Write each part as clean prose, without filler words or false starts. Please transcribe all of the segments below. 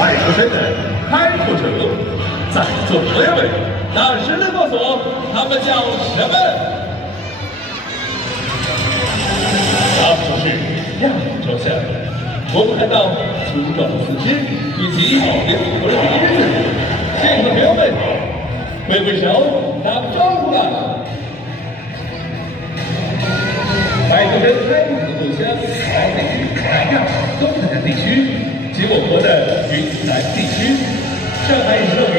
外国人的开拓者，在座朋友们，大声的告诉我，他们叫什么？他们就是亚洲象。我们看到粗壮的四肢以及灵活的鼻子，现场朋友们，挥挥手打招呼吧。外国人开拓的故乡来自于南亚、东南亚地区及我国的云南地区。上海石头云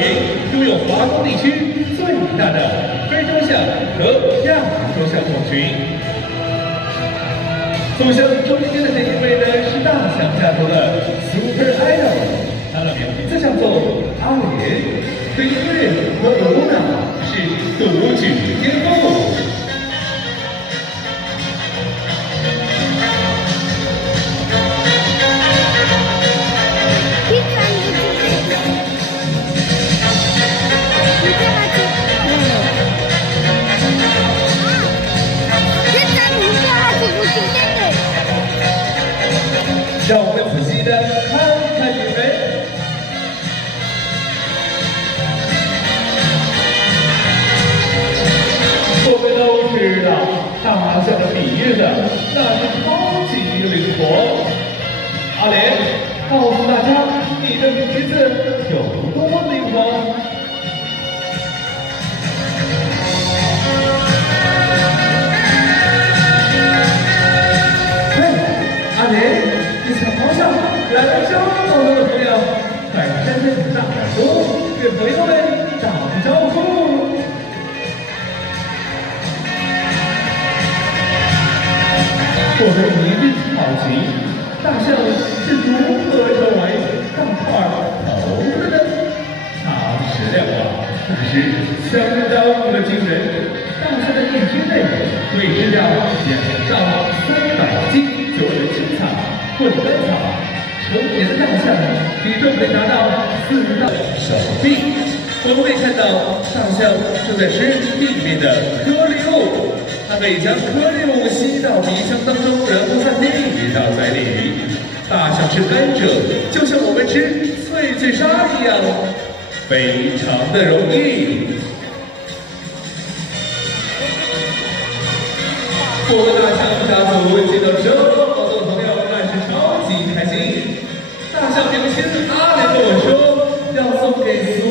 拥有华东地区最大的非洲象和亚洲象种群。走向中间的这一位呢，是大象家族的 Super Idol， 他的名字叫做阿莲，对音乐和舞蹈是独具天赋。让我们仔细的看看你们。我们都知道，大象的比喻的那是超级灵活。阿莲，告诉大家，你的鼻子有多灵活？阿莲。小方向来到这么多的朋友，快伸伸你的大耳朵，跟朋友们打个招呼。我们一定好奇，大象是如何成为大块头的呢？它的食量啊，那是相当的惊人。大象的一天内可以吃掉2到300斤左右的青草。或者甘草，成年的大象体重可以达到4到手臂。我们可以看到，大象正在吃地面的颗粒物，它可以将颗粒物吸到鼻腔当中，然后再滴到嘴里。大象吃甘蔗，就像我们吃脆脆沙一样，非常的容易。我们大象家族见到这么多的朋友，超级开心！大象明星阿莲跟我说，要送给所